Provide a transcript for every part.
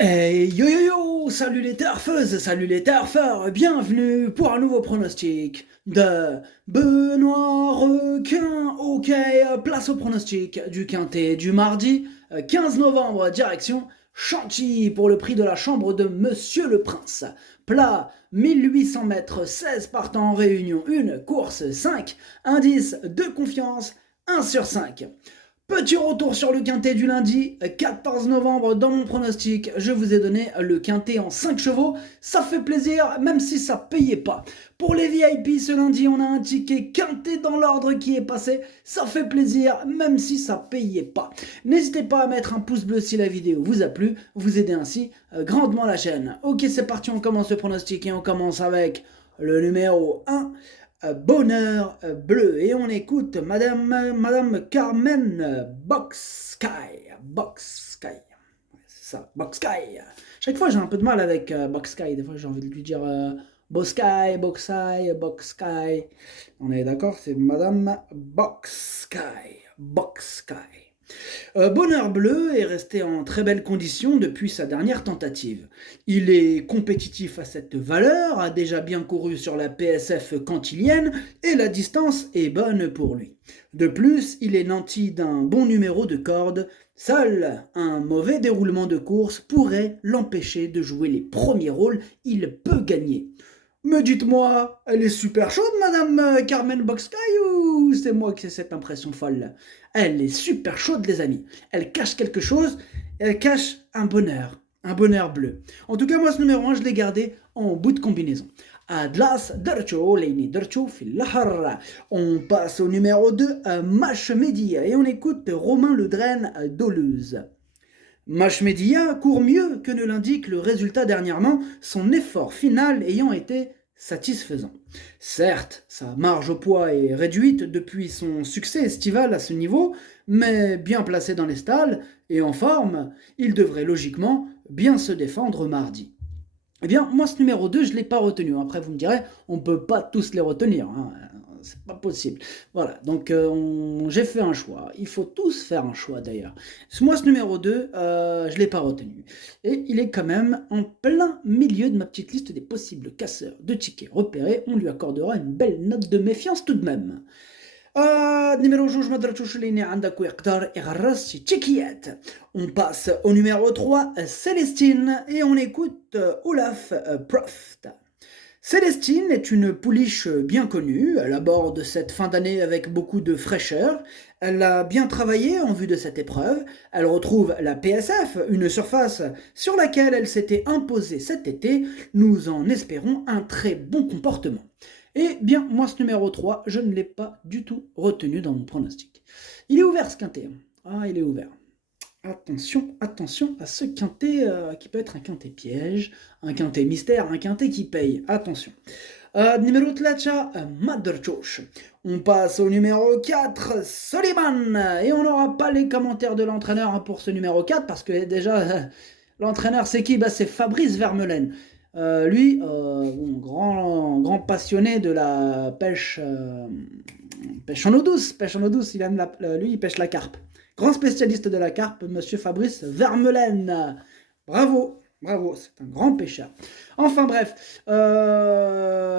Hey yo yo yo, salut les turfeuses, salut les turfeurs, bienvenue pour un nouveau pronostic de Benoît Requin. Ok, place au pronostic du quintet du mardi 15 novembre, direction Chantilly pour le prix de la chambre de Monsieur le Prince. Plat 1800 mètres, 16 partants en réunion, une course 5, indice de confiance 1 sur 5. Petit retour sur le quintet du lundi 14 novembre. Dans mon pronostic, je vous ai donné le quintet en 5 chevaux. Ça fait plaisir, même si ça payait pas. Pour les VIP, ce lundi, on a un ticket quintet dans l'ordre qui est passé. Ça fait plaisir, même si ça payait pas. N'hésitez pas à mettre un pouce bleu si la vidéo vous a plu. Vous aidez ainsi grandement la chaîne. Ok, c'est parti, on commence le pronostic et on commence avec le numéro 1. Bonheur bleu. Et on écoute Madame Carmen Box Sky. C'est ça, Box Sky. Chaque fois, j'ai un peu de mal avec Box Sky. Des fois, j'ai envie de lui dire Box Sky, Box Sky, Box Sky. On est d'accord, c'est Madame Box Sky. Box Sky. Bonheur bleu est resté en très belle condition depuis sa dernière tentative. Il est compétitif à cette valeur, a déjà bien couru sur la PSF cantilienne et la distance est bonne pour lui. De plus, il est nanti d'un bon numéro de corde. Seul un mauvais déroulement de course pourrait l'empêcher de jouer les premiers rôles. Il peut gagner. Mais dites-moi, elle est super chaude, Madame Carmen Boxsky, ou c'est moi qui ai cette impression folle? Elle est super chaude, les amis. Elle cache quelque chose, elle cache un bonheur bleu. En tout cas, moi, ce numéro 1, je l'ai gardé en bout de combinaison. Adlas Darcho, Leini Darcho, Filahar. On passe au numéro 2, Mash Media, et on écoute Romain Ledren d'Oleuze. Mashmedia court mieux que ne l'indique le résultat dernièrement, son effort final ayant été satisfaisant. Certes, sa marge au poids est réduite depuis son succès estival à ce niveau, mais bien placé dans les stalles et en forme, il devrait logiquement bien se défendre mardi. Eh bien, moi, ce numéro 2, je ne l'ai pas retenu. Après, vous me direz, on ne peut pas tous les retenir. Hein. C'est pas possible. Voilà, donc j'ai fait un choix. Il faut tous faire un choix d'ailleurs. Moi, ce numéro 2, je ne l'ai pas retenu. Et il est quand même en plein milieu de ma petite liste des possibles casseurs de tickets repérés. On lui accordera une belle note de méfiance tout de même. Numéro جوج ما درتوش اللي عندك ويقدر يغرس شي تشيكيات. On passe au numéro 3, Célestine, et on écoute Olaf Proft. Célestine est une pouliche bien connue, elle aborde cette fin d'année avec beaucoup de fraîcheur, elle a bien travaillé en vue de cette épreuve, elle retrouve la PSF, une surface sur laquelle elle s'était imposée cet été, nous en espérons un très bon comportement. Et bien, moi, ce numéro 3, je ne l'ai pas du tout retenu dans mon pronostic. Il est ouvert, ce quintet. Ah, il est ouvert. Attention, attention à ce quintet qui peut être un quintet piège, un quintet mystère, un quintet qui paye. Attention. Numéro 3, Maderchosh. On passe au numéro 4, Soliman. Et on n'aura pas les commentaires de l'entraîneur pour ce numéro 4, parce que déjà, l'entraîneur, c'est qui? C'est Fabrice Vermeulen. Lui, grand passionné de la pêche, pêche en eau douce. Pêche en eau douce, lui, il pêche la carpe. Grand spécialiste de la carpe, monsieur Fabrice Vermeulen. Bravo, bravo, c'est un grand pêcheur. Enfin bref,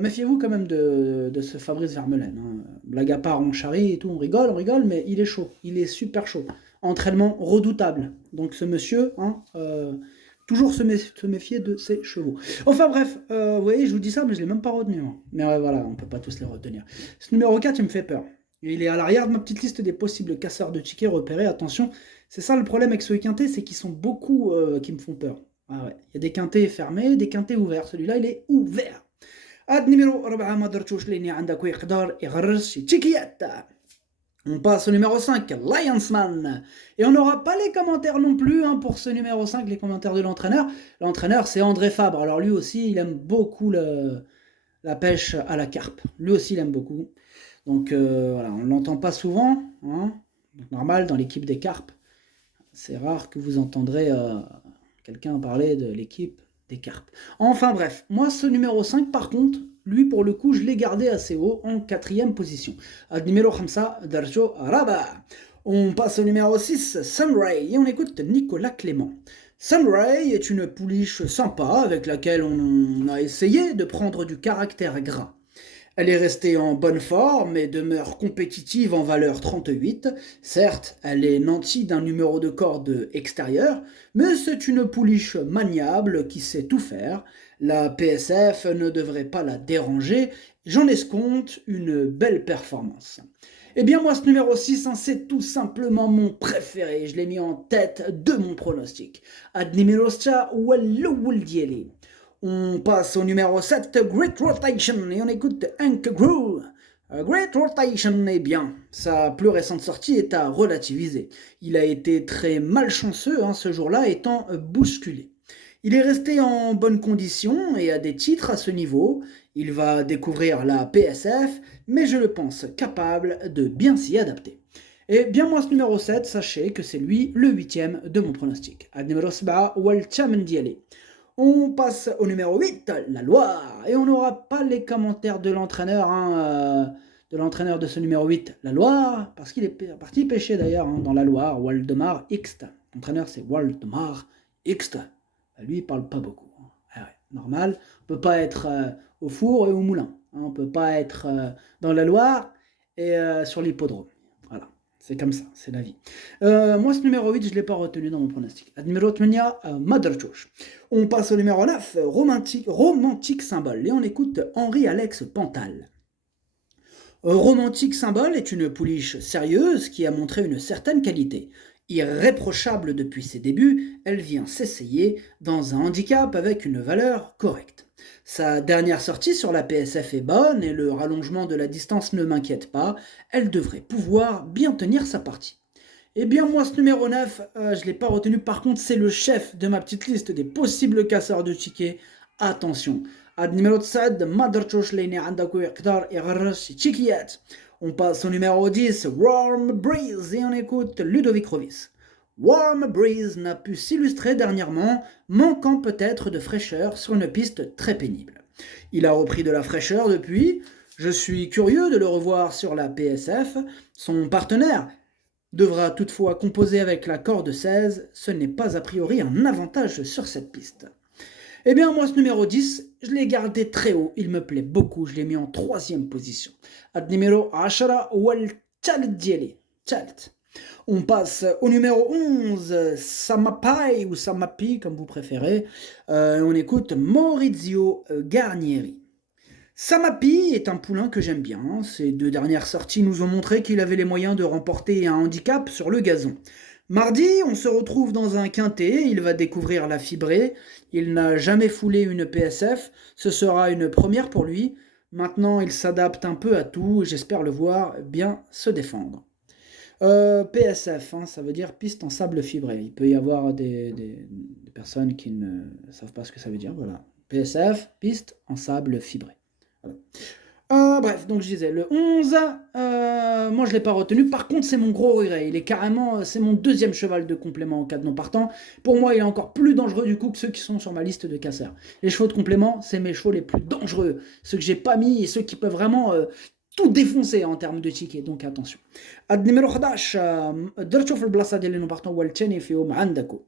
méfiez-vous quand même de ce Fabrice Vermeulen. Hein. Blague à part, on charrie et tout, on rigole, mais il est chaud, il est super chaud. Entraînement redoutable. Donc ce monsieur, hein, toujours se méfier de ses chevaux. Enfin bref, vous voyez, je vous dis ça, mais je ne l'ai même pas retenu. Moi. Mais voilà, on ne peut pas tous les retenir. Ce numéro 4, il me fait peur. Il est à l'arrière de ma petite liste des possibles casseurs de tickets repérés. Attention, c'est ça le problème avec ce quintet, c'est qu'ils sont beaucoup qui me font peur. Ah ouais. Il y a des quintets fermés, des quintets ouverts. Celui-là, il est ouvert. Ad numéro 4 ما درتوش لاني عندك ويقدر يغرس شي تشيكيات. On passe au numéro 5, Lionsman. Et on n'aura pas les commentaires non plus hein, pour ce numéro 5, les commentaires de l'entraîneur. L'entraîneur, c'est André Fabre. Alors lui aussi, il aime beaucoup la pêche à la carpe. Lui aussi, il aime beaucoup. Donc voilà, on ne l'entend pas souvent. Hein. Normal, dans l'équipe des carpes. C'est rare que vous entendrez quelqu'un parler de l'équipe des carpes. Enfin bref, moi ce numéro 5 par contre, lui pour le coup je l'ai gardé assez haut en 4e position. Numéro 5, Darjo Araba. On passe au numéro 6, Sunray, et on écoute Nicolas Clément. Sunray est une pouliche sympa avec laquelle on a essayé de prendre du caractère gras. Elle est restée en bonne forme et demeure compétitive en valeur 38. Certes, elle est nantie d'un numéro de corde extérieur, mais c'est une pouliche maniable qui sait tout faire. La PSF ne devrait pas la déranger. J'en escompte une belle performance. Eh bien moi ce numéro 6, c'est tout simplement mon préféré. Je l'ai mis en tête de mon pronostic. Adnimirosta Wallowul Dieli. On passe au numéro 7, Great Rotation, et on écoute Hank Grew. Great Rotation est bien. Sa plus récente sortie est à relativiser. Il a été très malchanceux ce jour-là, étant bousculé. Il est resté en bonne condition et a des titres à ce niveau. Il va découvrir la PSF, mais je le pense capable de bien s'y adapter. Et bien moi ce numéro 7, sachez que c'est lui le 8e de mon pronostic. Ad numéro 7, Walchamandiale. On passe au numéro 8, la Loire. Et on n'aura pas les commentaires de l'entraîneur, de ce numéro 8, la Loire, parce qu'il est parti pêcher d'ailleurs dans la Loire, Waldemar Xt. L'entraîneur c'est Waldemar Xt. Lui il parle pas beaucoup. Ah ouais, normal, on peut pas être au four et au moulin. On peut pas être dans la Loire et sur l'hippodrome. Voilà. C'est comme ça, c'est la vie. Moi, ce numéro 8, je ne l'ai pas retenu dans mon pronostic. Numéro 8, Mother Church. On passe au numéro 9, romantique symbole. Et on écoute Henri-Alex Pantal. Romantique symbole est une pouliche sérieuse qui a montré une certaine qualité. Irréprochable depuis ses débuts, elle vient s'essayer dans un handicap avec une valeur correcte. Sa dernière sortie sur la PSF est bonne et le rallongement de la distance ne m'inquiète pas, elle devrait pouvoir bien tenir sa partie. Eh bien moi ce numéro 9, je ne l'ai pas retenu, par contre c'est le chef de ma petite liste des possibles casseurs de tickets. Attention, ad numéro 7, Madarchosh Lene Andaku Yakdar Irras Chikiat. On passe au numéro 10, Warm Breeze, et on écoute Ludovic Rovis. Warm Breeze n'a pu s'illustrer dernièrement, manquant peut-être de fraîcheur sur une piste très pénible. Il a repris de la fraîcheur depuis, je suis curieux de le revoir sur la PSF, son partenaire devra toutefois composer avec la corde 16, ce n'est pas a priori un avantage sur cette piste. Eh bien moi ce numéro 10, je l'ai gardé très haut, il me plaît beaucoup, je l'ai mis en 3e position. Ad numéro 10, Wal Chalet. On passe au numéro 11, Samapai ou Samapi, comme vous préférez. On écoute Maurizio Garnieri. Samapi est un poulain que j'aime bien. Ses 2 dernières sorties nous ont montré qu'il avait les moyens de remporter un handicap sur le gazon. Mardi, on se retrouve dans un quintet, il va découvrir la fibrée. Il n'a jamais foulé une PSF, ce sera une première pour lui. Maintenant, il s'adapte un peu à tout, j'espère le voir bien se défendre. PSF, ça veut dire piste en sable fibré. Il peut y avoir des personnes qui ne savent pas ce que ça veut dire. Voilà. PSF, piste en sable fibré. Voilà. Bref, donc je disais, le 11, moi je ne l'ai pas retenu. Par contre, c'est mon gros regret. Il est carrément, c'est mon 2e cheval de complément en cas de non partant. Pour moi, il est encore plus dangereux du coup que ceux qui sont sur ma liste de casseurs. Les chevaux de complément, c'est mes chevaux les plus dangereux. Ceux que j'ai pas mis et ceux qui peuvent vraiment tout défoncer en termes de tickets, donc attention. Ad numéro 11, درتو في البلاصه ديال non partant والثاني فيهم عندكم.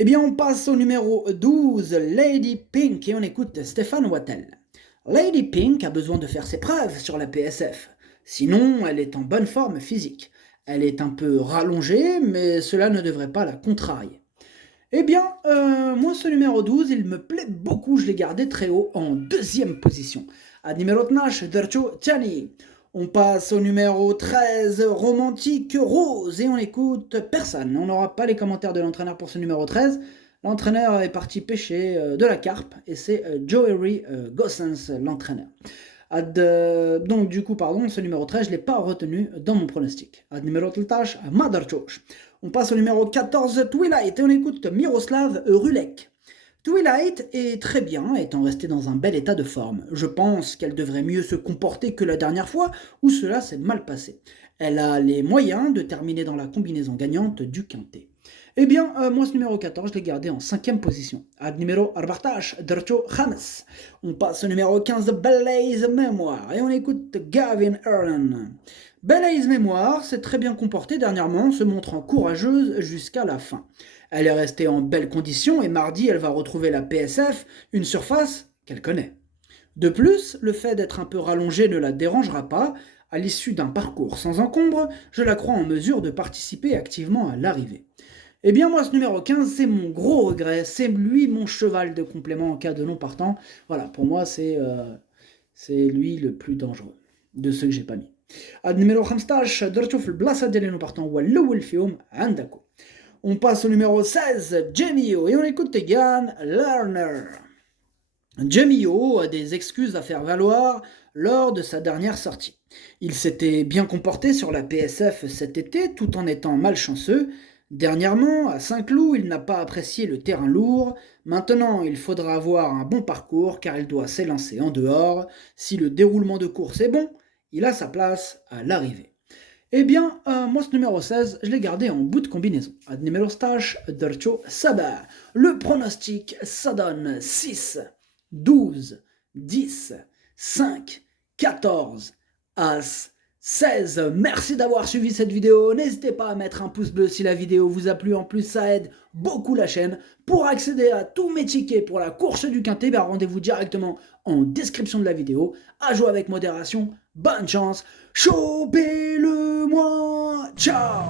Eh bien, on passe au numéro 12, Lady Pink, et on écoute Stéphane Wattel. Lady Pink a besoin de faire ses preuves sur la PSF. Sinon, elle est en bonne forme physique. Elle est un peu rallongée, mais cela ne devrait pas la contrarier. Eh bien, moi, ce numéro 12, il me plaît beaucoup. Je l'ai gardé très haut, en 2e position. À numéro 12, Dercho Tiani. On passe au numéro 13, Romantique Rose, et on écoute personne. On n'aura pas les commentaires de l'entraîneur pour ce numéro 13. L'entraîneur est parti pêcher de la carpe, et c'est Joey Gossens, l'entraîneur. Donc du coup, ce numéro 13, je ne l'ai pas retenu dans mon pronostic. Ad numéro 13, Madarchosh. On passe au numéro 14, Twilight, et on écoute Miroslav Rulek. Twilight est très bien, étant restée dans un bel état de forme. Je pense qu'elle devrait mieux se comporter que la dernière fois, où cela s'est mal passé. Elle a les moyens de terminer dans la combinaison gagnante du quintet. Eh bien, moi ce numéro 14, je l'ai gardé en 5e position. Ad numéro 14, Dercho James. On passe au numéro 15, Blaze Memoir, et on écoute Gavin Erlen. Belaïse Mémoire s'est très bien comportée dernièrement, se montrant courageuse jusqu'à la fin. Elle est restée en belle condition et mardi, elle va retrouver la PSF, une surface qu'elle connaît. De plus, le fait d'être un peu rallongée ne la dérangera pas. À l'issue d'un parcours sans encombre, je la crois en mesure de participer activement à l'arrivée. Eh bien moi ce numéro 15 c'est mon gros regret, c'est lui mon cheval de complément en cas de non partant. Voilà, pour moi c'est lui le plus dangereux de ceux que j'ai pas mis. النمرة 15 درتو في البلاصة ديال لي نو بارتون هو الأول فيهم عندكم. On passe au numéro 16, Jamio, et on écoute Tegan Lerner. Jamio a des excuses à faire valoir lors de sa dernière sortie. Il s'était bien comporté sur la PSF cet été tout en étant malchanceux. Dernièrement, à Saint-Cloud, il n'a pas apprécié le terrain lourd. Maintenant, il faudra avoir un bon parcours car il doit s'élancer en dehors. Si le déroulement de course est bon, il a sa place à l'arrivée. Eh bien, moi ce numéro 16, je l'ai gardé en bout de combinaison. Ad numéro stage, Dercho Sabah. Le pronostic, ça donne 6, 12, 10, 5, 14, As, 16. Merci d'avoir suivi cette vidéo. N'hésitez pas à mettre un pouce bleu si la vidéo vous a plu. En plus, ça aide beaucoup la chaîne. Pour accéder à tous mes tickets pour la course du Quintet, rendez-vous directement en description de la vidéo. À jouer avec modération. Bonne chance. Chopez-le-moi. Ciao.